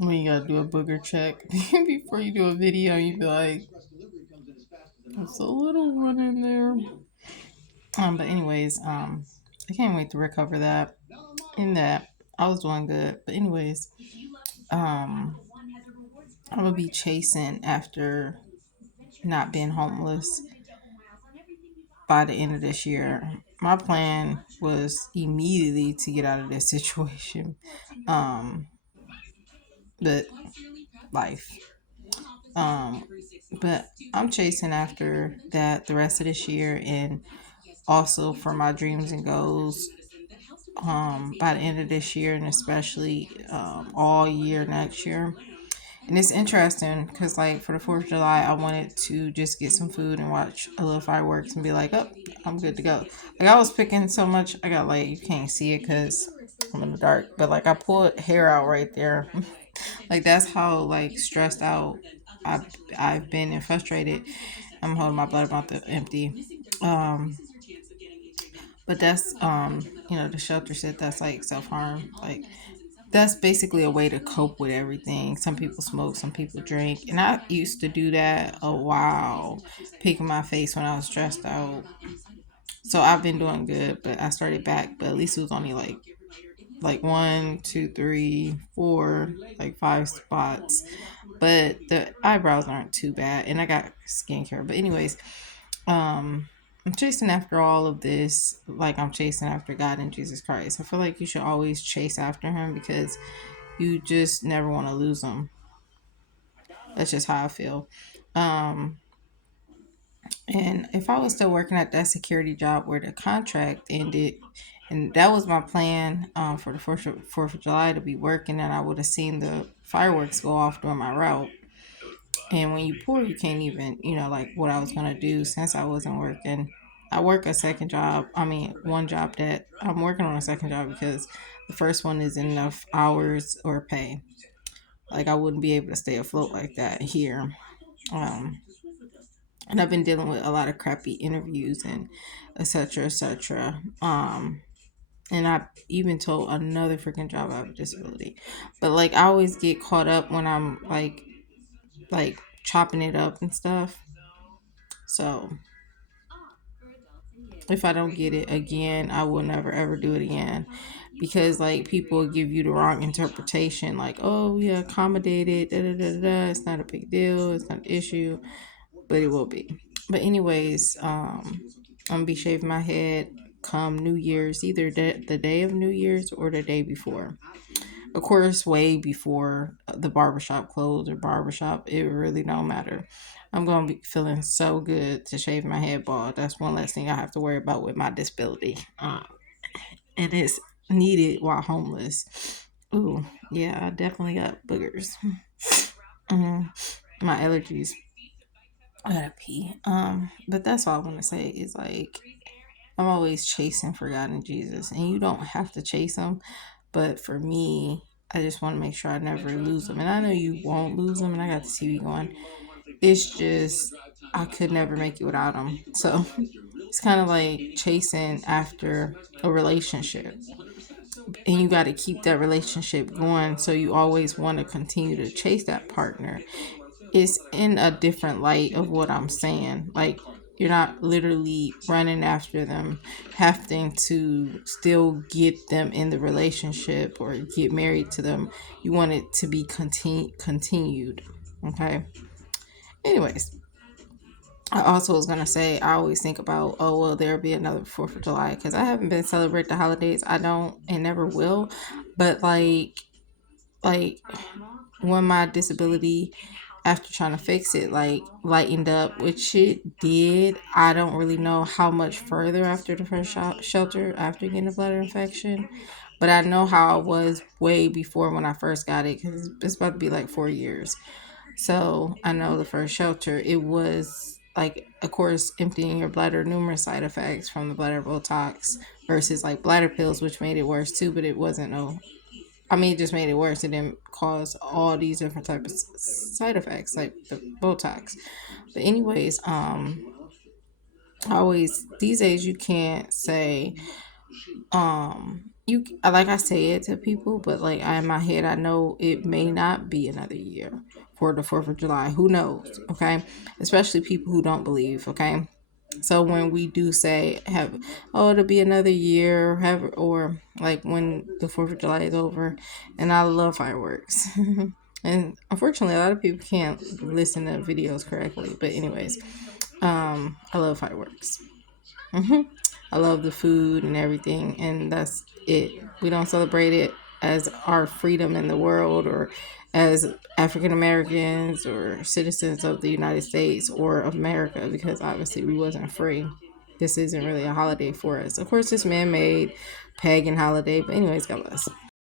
when you gotta do a booger check before you do a video, you be like, "There's a little one in there." But anyways, I can't wait to recover that. In that, I was doing good. But anyways, um, I'm gonna be chasing after not being homeless by the end of this year. My plan was immediately to get out of this situation. Um, but life. Um, but I'm chasing after that the rest of this year and also for my dreams and goals by the end of this year and especially all year next year. And it's interesting because, like, for the 4th of July, I wanted to just get some food and watch a little fireworks and be like, oh, I'm good to go. Like, I was picking so much, I got, like, you can't see it because I'm in the dark, but, like, I pulled hair out right there. Like, that's how, like, stressed out I've been and frustrated. I'm holding my blood about to empty. But that's, the shelter said that's, like, self-harm. Like, that's basically a way to cope with everything. Some people smoke, some people drink. And I used to do that a while, picking my face when I was stressed out. So I've been doing good, but I started back, but at least it was only like one, two, three, four, like 5 spots. But the eyebrows aren't too bad. And I got skincare. But anyways, I'm chasing after all of this like I'm chasing after God and Jesus Christ. I feel like you should always chase after him because you just never want to lose them. That's just how I feel. Um, and if I was still working at that security job where the contract ended, and that was my plan for the 4th of July to be working, and I would have seen the fireworks go off during my route. And when you pour, you can't even, like what I was going to do since I wasn't working. I work a second job. I mean, one job that I'm working on a second job because the first one is enough hours or pay. Like I wouldn't be able to stay afloat like that here. Um, and I've been dealing with a lot of crappy interviews and etc. etc. And I even told another freaking job I have a disability, but like I always get caught up when I'm like chopping it up and stuff. So if I don't get it again, I will never ever do it again. Because like people give you the wrong interpretation, like, oh we accommodated, da da da da, da. It's not a big deal, it's not an issue, but it will be. But anyways, I'm gonna be shaving my head come New Year's, either the day of New Year's or the day before. Of course, way before the barbershop closed or barbershop, it really don't matter. I'm gonna be feeling so good to shave my head bald. That's one less thing I have to worry about with my disability. And it's needed while homeless. Ooh, yeah, I definitely got boogers. My allergies. I gotta pee. But that's all I want to say is like I'm always chasing for God and Jesus, and you don't have to chase them. But for me, I just want to make sure I never lose them, and I know you won't lose them. And I got to see you going. It's just I could never make it without them. So it's kind of like chasing after a relationship, and you got to keep that relationship going. So you always want to continue to chase that partner. It's in a different light of what I'm saying. Like you're not literally running after them, having to still get them in the relationship or get married to them. You want it to be continued. Okay. Anyways, I also was gonna say I always think about, oh well, there'll be another 4th of July because I haven't been celebrate the holidays. I don't and never will. But like when my disability, after trying to fix it, like lightened up, which it did. I don't really know how much further after the first shelter after getting a bladder infection, but I know how I was way before when I first got it because it's about to be like 4 years. So I know the first shelter, it was like, of course, emptying your bladder, numerous side effects from the bladder Botox versus like bladder pills, which made it worse too, but it wasn't no, I mean, it just made it worse. It didn't cause all these different types of side effects like the Botox. But anyways, I always these days you can't say You like I say it to people, but like in my head I know it may not be another year for the 4th of July. Who knows? Okay, especially people who don't believe. Okay, so when we do say have, oh, it'll be another year, have, or like when the 4th of July is over, and I love fireworks. And unfortunately, a lot of people can't listen to videos correctly. But anyways, I love fireworks. hmm I love the food and everything, and that's it. We don't celebrate it as our freedom in the world, or as African Americans or citizens of the United States or of America, because obviously we wasn't free. This isn't really a holiday for us. Of course, it's man-made, pagan holiday. But anyways, God bless.